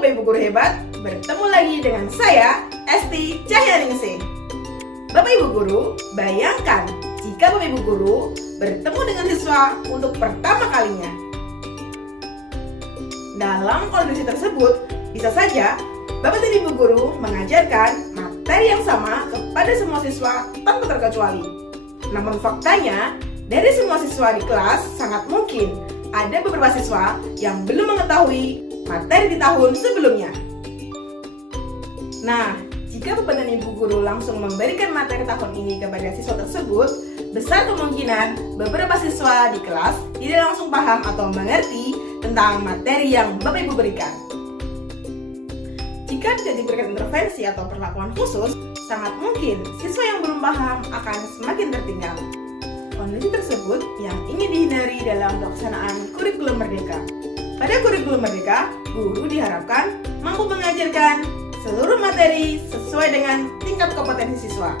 Bapak Ibu Guru hebat, bertemu lagi dengan saya, Esti Cahyaningsih. Bapak Ibu Guru, bayangkan jika Bapak Ibu Guru bertemu dengan siswa untuk pertama kalinya. Dalam kondisi tersebut, bisa saja Bapak dan Ibu Guru mengajarkan materi yang sama kepada semua siswa tanpa terkecuali. Namun faktanya, dari semua siswa di kelas sangat mungkin ada beberapa siswa yang belum mengetahui materi di tahun sebelumnya. Nah, jika Bapak dan Ibu Guru langsung memberikan materi tahun ini kepada siswa tersebut, besar kemungkinan beberapa siswa di kelas tidak langsung paham atau mengerti tentang materi yang Bapak Ibu berikan. Jika tidak diberikan intervensi atau perlakuan khusus, sangat mungkin siswa yang belum paham akan semakin tertinggal. Kondisi tersebut yang ingin dihindari dalam pelaksanaan kurikulum merdeka. Pada kurikulum merdeka, guru diharapkan mampu mengajarkan seluruh materi sesuai dengan tingkat kompetensi siswa.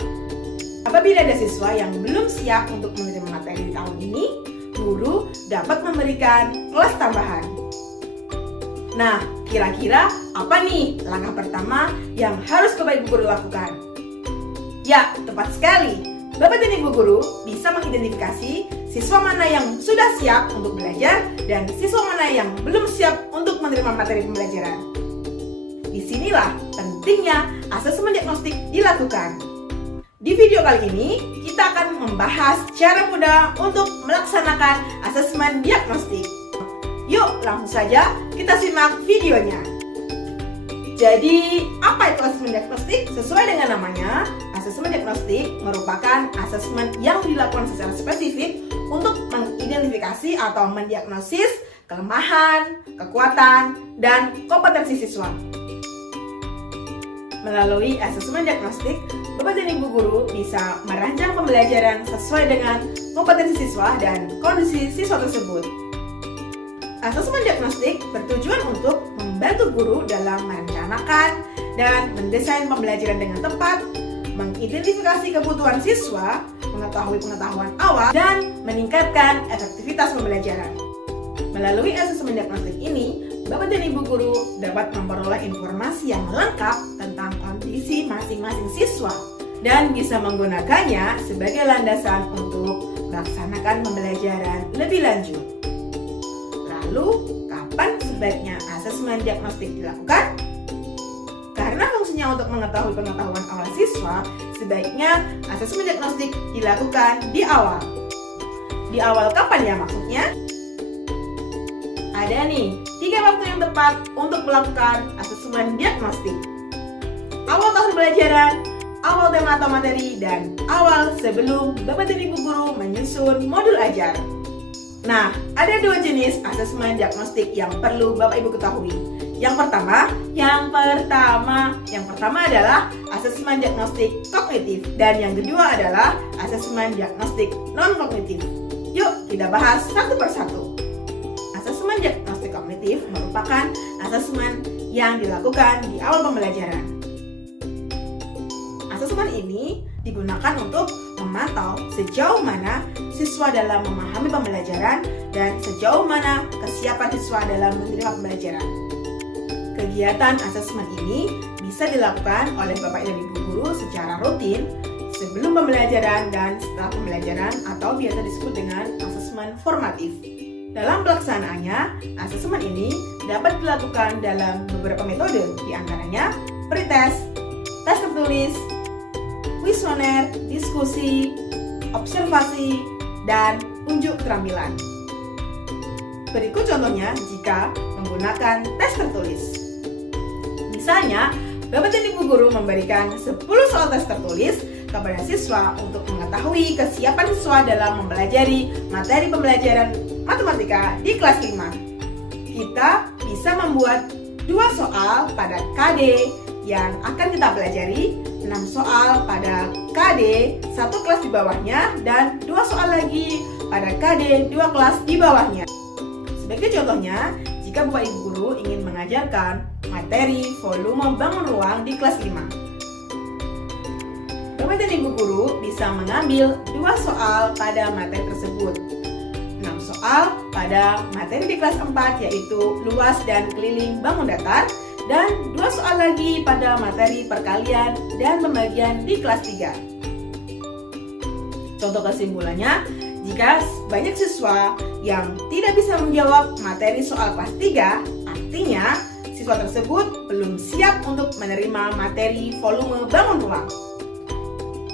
Apabila ada siswa yang belum siap untuk menerima materi di tahun ini, guru dapat memberikan kelas tambahan. Nah, kira-kira apa nih langkah pertama yang harus Bapak Ibu Guru lakukan? Ya, tepat sekali. Bapak dan Ibu Guru bisa mengidentifikasi siswa mana yang sudah siap untuk belajar dan siswa mana yang belum siap untuk menerima materi pembelajaran. Disinilah pentingnya asesmen diagnostik dilakukan. Di video kali ini, kita akan membahas cara mudah untuk melaksanakan asesmen diagnostik. Yuk, langsung saja kita simak videonya. Jadi, apa itu asesmen diagnostik? Sesuai dengan namanya, asesmen diagnostik merupakan asesmen yang dilakukan secara spesifik untuk mengidentifikasi atau mendiagnosis kelemahan, kekuatan, dan kompetensi siswa. Melalui asesmen diagnostik, Bapak dan Ibu Guru bisa merancang pembelajaran sesuai dengan kompetensi siswa dan kondisi siswa tersebut. Asesmen diagnostik bertujuan untuk membantu guru dalam merencanakan dan mendesain pembelajaran dengan tepat, mengidentifikasi kebutuhan siswa, mengetahui pengetahuan awal, dan meningkatkan efektivitas pembelajaran. Melalui asesmen diagnostik ini, Bapak dan Ibu Guru dapat memperoleh informasi yang lengkap tentang kondisi masing-masing siswa dan bisa menggunakannya sebagai landasan untuk melaksanakan pembelajaran lebih lanjut. Lalu, kapan sebaiknya asesmen diagnostik dilakukan? Karena fungsinya untuk mengetahui pengetahuan awal siswa, sebaiknya asesmen diagnostik dilakukan di awal. Di awal kapan ya maksudnya? Ada nih, 3 waktu yang tepat untuk melakukan asesmen diagnostik. Awal tahun pelajaran, awal tema atau materi, dan awal sebelum Bapak dan Ibu Guru menyusun modul ajar. Nah, ada 2 jenis asesmen diagnostik yang perlu Bapak Ibu ketahui. Yang pertama adalah asesmen diagnostik kognitif dan yang kedua adalah asesmen diagnostik non-kognitif. Yuk, kita bahas satu persatu. Asesmen diagnostik kognitif merupakan asesmen yang dilakukan di awal pembelajaran. Asesmen ini digunakan untuk memantau sejauh mana siswa dalam memahami pembelajaran dan sejauh mana kesiapan siswa dalam menerima pembelajaran. Kegiatan asesmen ini bisa dilakukan oleh Bapak dan Ibu Guru secara rutin sebelum pembelajaran dan setelah pembelajaran atau biasa disebut dengan asesmen formatif. Dalam pelaksanaannya, asesmen ini dapat dilakukan dalam beberapa metode, diantaranya pretest, tes tertulis, kuesioner, diskusi, observasi, dan unjuk keterampilan. Berikut contohnya jika menggunakan tes tertulis. Misalnya, Bapak dan Ibu Guru memberikan 10 soal tes tertulis kepada siswa untuk mengetahui kesiapan siswa dalam mempelajari materi pembelajaran matematika di kelas 5. Kita bisa membuat 2 soal pada KD yang akan kita pelajari, 6 soal pada KD 1 kelas di bawahnya, dan 2 soal lagi pada KD 2 kelas di bawahnya. Sebagai contohnya, jika Bapak Ibu Guru ingin mengajarkan materi volume bangun ruang di kelas 5, Bapak dan Ibu Guru bisa mengambil 2 soal pada materi tersebut, 6 soal pada materi di kelas 4 yaitu luas dan keliling bangun datar, dan 2 soal lagi pada materi perkalian dan pembagian di kelas 3. Contoh kesimpulannya, jika banyak siswa yang tidak bisa menjawab materi soal kelas 3, artinya siswa tersebut belum siap untuk menerima materi volume bangun ruang.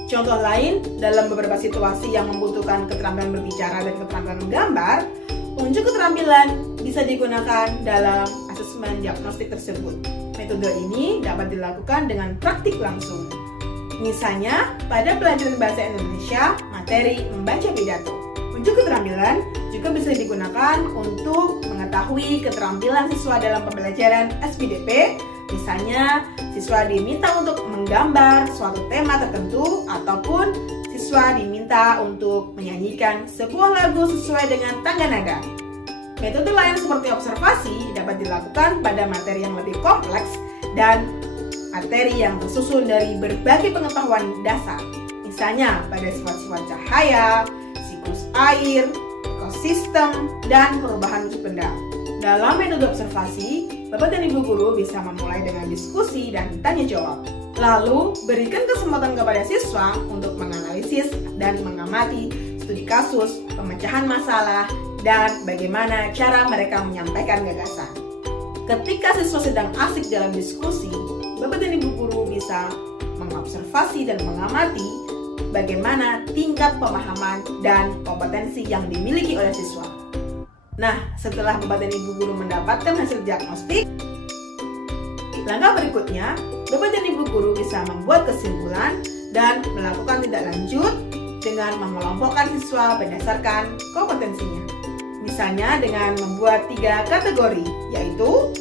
Contoh lain, dalam beberapa situasi yang membutuhkan keterampilan berbicara dan keterampilan menggambar, unjuk keterampilan bisa digunakan dalam asesmen diagnostik tersebut. Metode ini dapat dilakukan dengan praktik langsung. Misalnya, pada pelajaran bahasa Indonesia, materi membaca pidato. Unjuk keterampilan juga bisa digunakan untuk mengetahui keterampilan siswa dalam pembelajaran SPDP. Misalnya, siswa diminta untuk menggambar suatu tema tertentu ataupun siswa diminta untuk menyanyikan sebuah lagu sesuai dengan tangga nada. Metode lain seperti observasi dapat dilakukan pada materi yang lebih kompleks dan materi yang tersusun dari berbagai pengetahuan dasar. Misalnya pada sifat-sifat cahaya, siklus air, ekosistem, dan perubahan wujud benda. Dalam metode observasi, Bapak dan Ibu Guru bisa memulai dengan diskusi dan tanya jawab. Lalu, berikan kesempatan kepada siswa untuk menganalisis dan mengamati studi kasus, pemecahan masalah, dan bagaimana cara mereka menyampaikan gagasan. Ketika siswa sedang asik dalam diskusi, Bapak dan Ibu Guru bisa mengobservasi dan mengamati bagaimana tingkat pemahaman dan kompetensi yang dimiliki oleh siswa. Nah, setelah Bapak dan Ibu Guru mendapatkan hasil diagnostik, langkah berikutnya, Bapak dan Ibu Guru bisa membuat kesimpulan dan melakukan tindak lanjut dengan mengelompokkan siswa berdasarkan kompetensinya. Misalnya dengan membuat 3 kategori, yaitu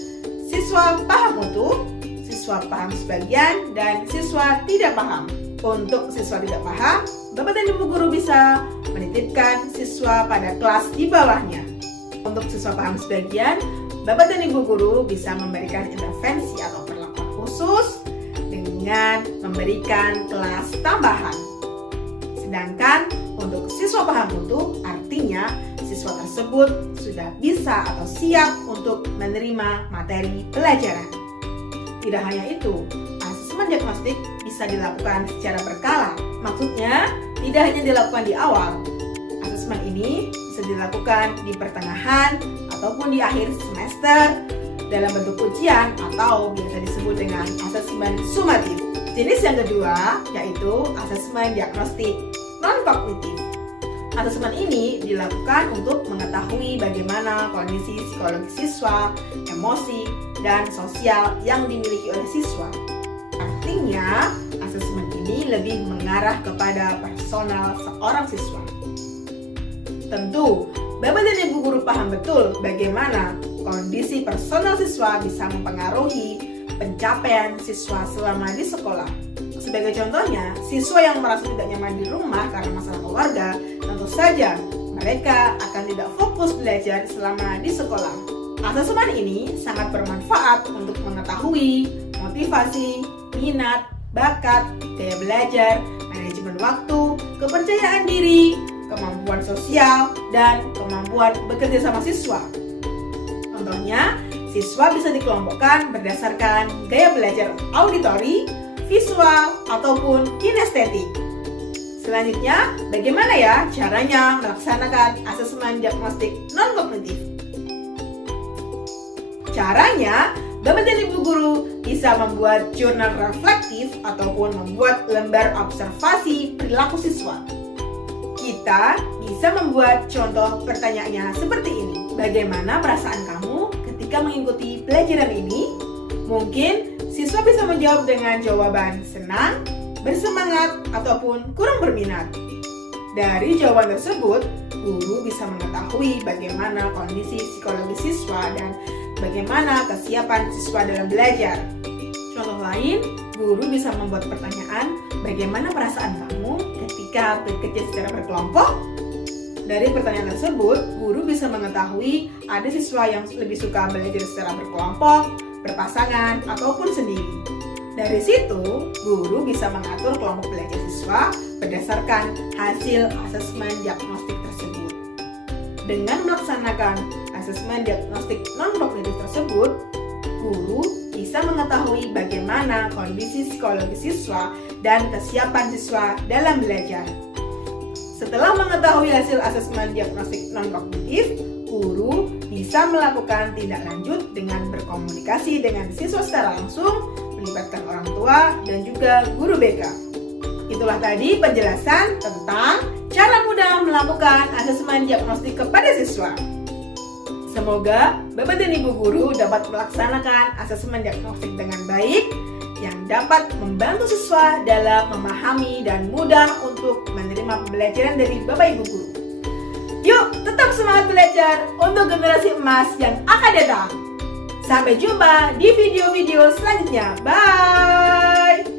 siswa paham utuh, siswa paham sebagian, dan siswa tidak paham. Untuk siswa tidak paham, Bapak dan Ibu Guru bisa menitipkan siswa pada kelas di bawahnya. Untuk siswa paham sebagian, Bapak dan Ibu Guru bisa memberikan intervensi atau perlakuan khusus dengan memberikan kelas tambahan. Sedangkan untuk siswa paham utuh, artinya siswa tersebut sudah bisa atau siap untuk menerima materi pelajaran. Tidak hanya itu, asesmen diagnostik bisa dilakukan secara berkala. Maksudnya, tidak hanya dilakukan di awal. Asesmen ini bisa dilakukan di pertengahan ataupun di akhir semester dalam bentuk ujian atau biasa disebut dengan asesmen sumatif. Jenis yang kedua yaitu asesmen diagnostik non-kognitif. Asesmen ini dilakukan untuk mengetahui bagaimana kondisi psikologi siswa, emosi, dan sosial yang dimiliki oleh siswa. Artinya, asesmen ini lebih mengarah kepada personal seorang siswa. Tentu, Bapak dan Ibu Guru paham betul bagaimana kondisi personal siswa bisa mempengaruhi pencapaian siswa selama di sekolah. Sebagai contohnya, siswa yang merasa tidak nyaman di rumah karena masalah keluarga, tentu saja mereka akan tidak fokus belajar selama di sekolah. Asesmen ini sangat bermanfaat untuk mengetahui motivasi, minat, bakat, gaya belajar, manajemen waktu, kepercayaan diri, kemampuan sosial, dan kemampuan bekerja sama siswa. Contohnya, siswa bisa dikelompokkan berdasarkan gaya belajar auditori, visual, ataupun kinestetik. Selanjutnya, bagaimana ya caranya melaksanakan asesmen diagnostik non-kognitif? Caranya, Bapak dan Ibu Guru bisa membuat jurnal reflektif ataupun membuat lembar observasi perilaku siswa. Kita bisa membuat contoh pertanyaannya seperti ini. Bagaimana perasaan kamu ketika mengikuti pelajaran ini? Mungkin siswa bisa menjawab dengan jawaban senang, bersemangat, ataupun kurang berminat. Dari jawaban tersebut, guru bisa mengetahui bagaimana kondisi psikologi siswa dan bagaimana kesiapan siswa dalam belajar. Contoh lain, guru bisa membuat pertanyaan, bagaimana perasaan kamu ketika bekerja secara berkelompok? Dari pertanyaan tersebut, guru bisa mengetahui ada siswa yang lebih suka belajar secara berkelompok, berpasangan, ataupun sendiri. Dari situ, guru bisa mengatur kelompok belajar siswa berdasarkan hasil asesmen diagnostik tersebut. Dengan melaksanakan asesmen diagnostik non-kognitif tersebut, guru bisa mengetahui bagaimana kondisi psikologi siswa dan kesiapan siswa dalam belajar. Setelah mengetahui hasil asesmen diagnostik non-kognitif, guru bisa melakukan tindak lanjut dengan berkomunikasi dengan siswa secara langsung, melibatkan orang tua dan juga guru BK. Itulah tadi penjelasan tentang cara mudah melakukan asesmen diagnostik kepada siswa. Semoga Bapak dan Ibu guru dapat melaksanakan asesmen diagnostik dengan baik yang dapat membantu siswa dalam memahami dan mudah untuk menerima pembelajaran dari Bapak Ibu guru. Yuk, tetap semangat belajar untuk generasi emas yang akan datang. Sampai jumpa di video-video selanjutnya. Bye!